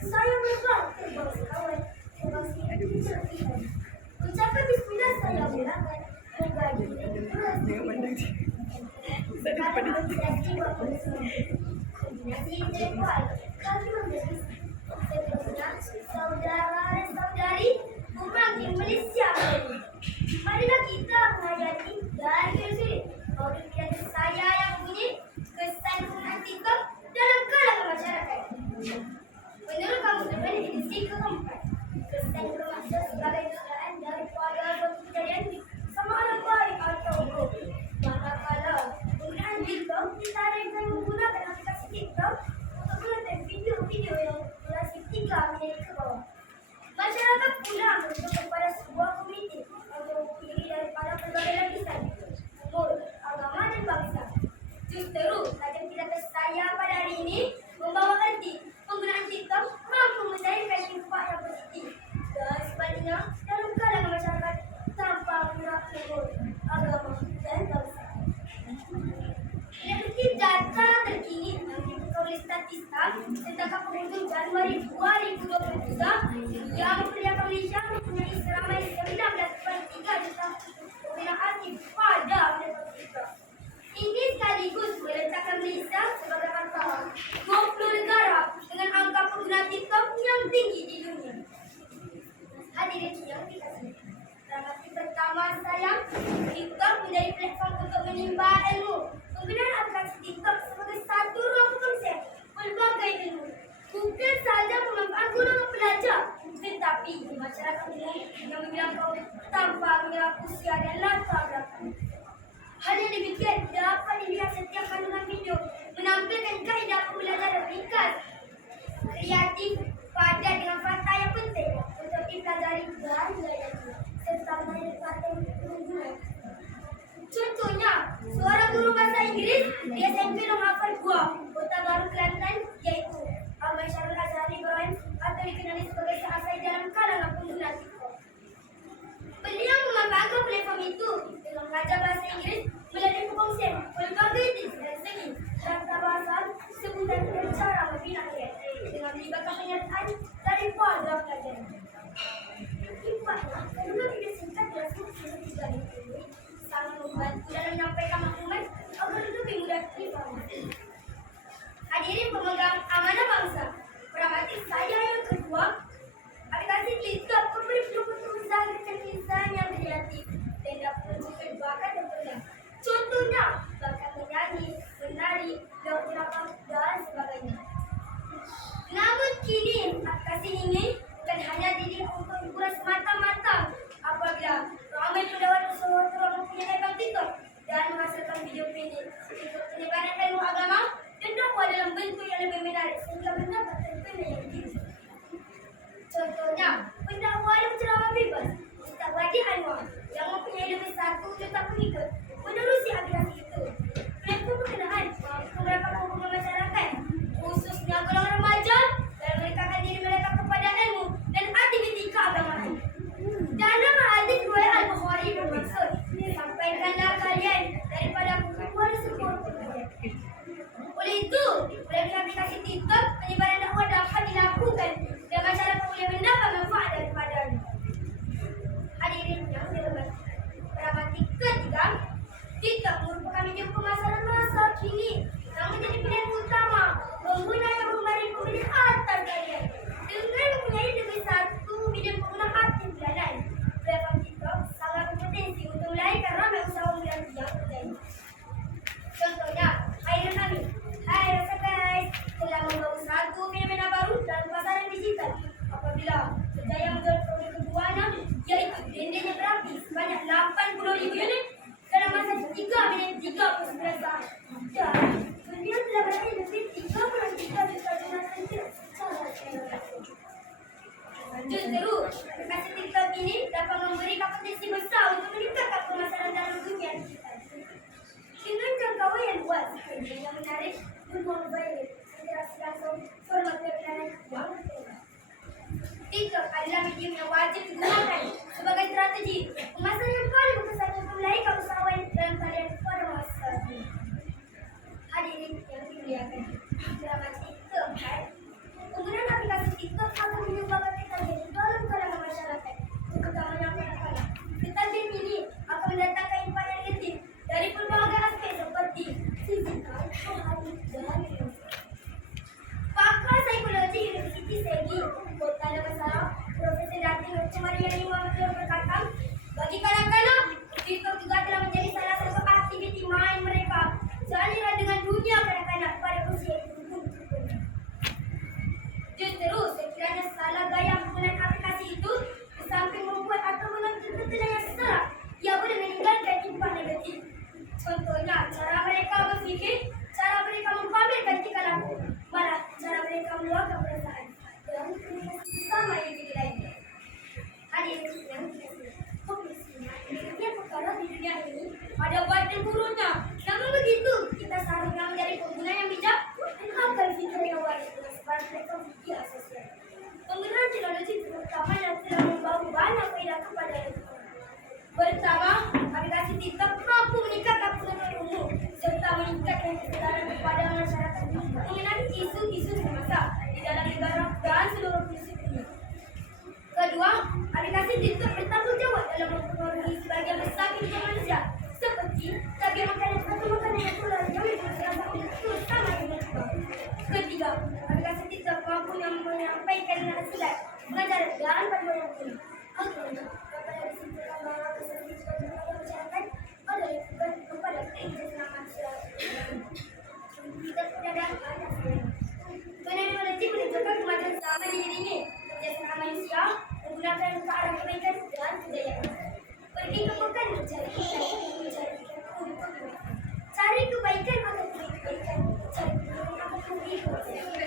Saya bergerak terbang sekawan, terbang sedikit terpihan. Ucapan bismillah saya berangkat, menggaji beras. Sekarang aku sudah tiba pada Surabaya. Kombinasi intelektual, kami memberi seterusnya saudara dan saudari umat di Malaysia. Marilah kita menghayati dan bersuri audiens saya yang bunyi kesan penggunaan TikTok dalam kalangan masyarakat. Menurut kamu terbalik edisi keempat, kesan bermaksud sebagai keadaan daripada suatu kejadian sama ada baik atau buruk. Manakala penggunaan TikTok disarankan menggunakan aplikasi TikTok untuk menonton video-video yang durasi 3 minit ke bawah. Masyarakat pula membentuk kepada sebuah komiti untuk terdiri daripada pelbagai lapisan, umur, agama dan bangsa. Justru tajam pidato saya pada hari ini membawa arti penggunaan TikTok mampu menjadikan impak yang positif dan sebaliknya dalam kalangan masyarakat tanpa mengenal umur, agama dan bangsa. Mengutip data terkini yang dibuka oleh Statista tentang penghujung Januari 2023 yang memperlihatkan Malaysia mempunyai seramai 19.3 juta pengguna aktif pada platform TikTok. Ini sekaligus meletakkan Malaysia sebagai antara 20 negara dengan angka pengguna TikTok yang tinggi di dunia. Hadirin yang dikasihi, strategi pertama saya, TikTok menjadi platform untuk menimba ilmu. Penggunaan aplikasi TikTok sebagai satu ruang konsep pelbagai ilmu bukan sahaja bermanfaat guna pelajar, tetapi masyarakat umum yang menjangkau tanpa mengenal usia dan latar belakang. Hal yang demikian dapat dilihat setiap kandungan video menampilkan kaedah pembelajaran ringkas, kreatif, padat dengan fakta yang penting untuk dipelajari dan dilayani serta menjadi pengguna. Contohnya, seorang guru bahasa Inggeris di SMP menghafal buah Kota Baru Kelantan iaitu Ahmad Syarul Azhari Ibrahim atau dikenali sebagai Syahsai dalam kalangan pengguna TikTok. Beliau memanfaatkan platform itu dengan mengajar bahasa Inggeris melalui perkongsian pelbagai tips dan seni tata bahasa seputar cara membina ayat dengan melibatkan penyertaan daripada pelajar. Impaknya, kedua video singkat dalam sesi 3 minit ini sangat membantu dalam menyampaikan maklumat agar lebih mudah difahami. Hadirin pemegang amanah bangsa, peramati saya yang kedua, aplikasi TikTok memberi peluang usaha kecerdasan yang kreatif dan dapat menunjukkan bakat dan peluang. Contohnya, bakat menyanyi, menari, laut jerapah dan sebagainya. Namun kini, aplikasi ini bukan hanya dirilis untuk hiburan semata-mata. Apabila ramai pendapat usaha telah mempunyai akun TikTok dan menghasilkan video pendek untuk penyebaran ilmu agama dan dakwah dalam bentuk yang lebih menarik sehingga mendapatkan penilaian yang tinggi. Contohnya, pendakwah yang ceramah bebas Ustaz Wadi Anwar yang mempunyai lebih 1 juta pengikut menerusi aplikasi itu. Platform berkenaan mampu mendapat hubungan masyarakat khususnya golongan remaja dan mendekatkan diri mereka kepada ilmu dan aktiviti keagamaan. Dalam hadis riwayat Al-Bukhari bermaksud, sampaikanlah kalian daripada kumpul sebuah pengajian. Oleh itu, melalui aplikasi TikTok, penyebaran dakwah dapat dilakukan dan masyarakat boleh mendapat manfaat daripadanya. Hadirin yang dihormati, peramati ketiga, TikTok merupakan media pemasaran masa kini yang menjadi pilihan utama pengguna yang memberi pemilih atas kalian. Dengan mempunyai lebih 1 milion pengguna aktif bulanan, platform TikTok sangat berpotensi untuk melahirkan ramai usaha mengganti yang terjadi. Contohnya, Hairul Amin. Hai rasa guys, telah membawa satu fenomena baru dalam pasaran digital apabila berjaya menjual produk keduanya iaitu dendeng yang berapi sebanyak 80,000 unit dalam masa 3 minit 39 saat. Dan beliau telah berhasil lebih 33 juta dolar secara langsung. Justru, aplikasi TikTok ini dapat memberikan potensi besar untuk meningkatkan pemasaran dalam dunia digital. Dengan jangkauan yang luas, yang menarik, bermobile, interaksi langsung, format webinar yang berbeda. TikTok adalah medium yang wajib digunakan sebagai strategi pemasaran yang paling berkesan untuk melahirkan usahawan dalam talian pada masa ini. Hadirin yang dimuliakan, dalam keempat, penggunaan aplikasi TikTok akal, rohani, dan emosi. Pakar Psikologi Universiti Segi, Kota Damansara, Profesor Datin Dr. Mariani Muhammad berkata, bagi kanak-kanak, TikTok juga telah menjadi salah satu aktiviti main mereka. Sealiran dengan dunia kanak-kanak pada usia itu pun terpenuhi. Justru sekiranya salah gaya penggunaan aplikasi itu, di samping membuat atau mengambil ketentuan yang salah, ia boleh meninggalkan impak negatif. Contohnya, cara mereka berfikir, cara mereka mempamerkan tingkah laku, malah cara mereka meluapkan perasaan dan komunikasi sama individu lainnya. Hadirin yang dikasihi, komunikasinya setiap perkara di dunia ini ada baik dan buruknya. Namun begitu, kita seharusnya menjadi pengguna yang bijak dan akal fikir yang waras dengan sebab teknologi sosial. Penggunaan teknologi terutama yang telah membawa banyak faedah kepada kita. Pertama, aplikasi TikTok mampu meningkatkan pengetahuan umum serta meningkatkan kesedaran kepada masyarakat mengenai isu-isu semasa di dalam negara dan seluruh pelosok dunia. Kedua, aplikasi TikTok bertanggung jawab dalam mempengaruhi sebagian besar kehidupan manusia seperti tabiat makanan atau makanan yang telah jauh berserasa terutama yang berkembang. Ketiga, aplikasi TikTok mampu menyampaikan nasihat, mengajar dan panduan yang unik. Akhirnya, dapat disimpulkan bahwa kesensitifan kepada masyarakat adalah bukan kepada keinginan manusia. Kita sudah dapat teknologi menunjukkan kemajuan sama di diri ini. Kerjasama manusia menggunakan ke arah kebaikan dan kejayaan. Pergi ke pekan mencari kebaikan, cari kebaikan akan kebaikan, cari kebaikan akan kebaikan.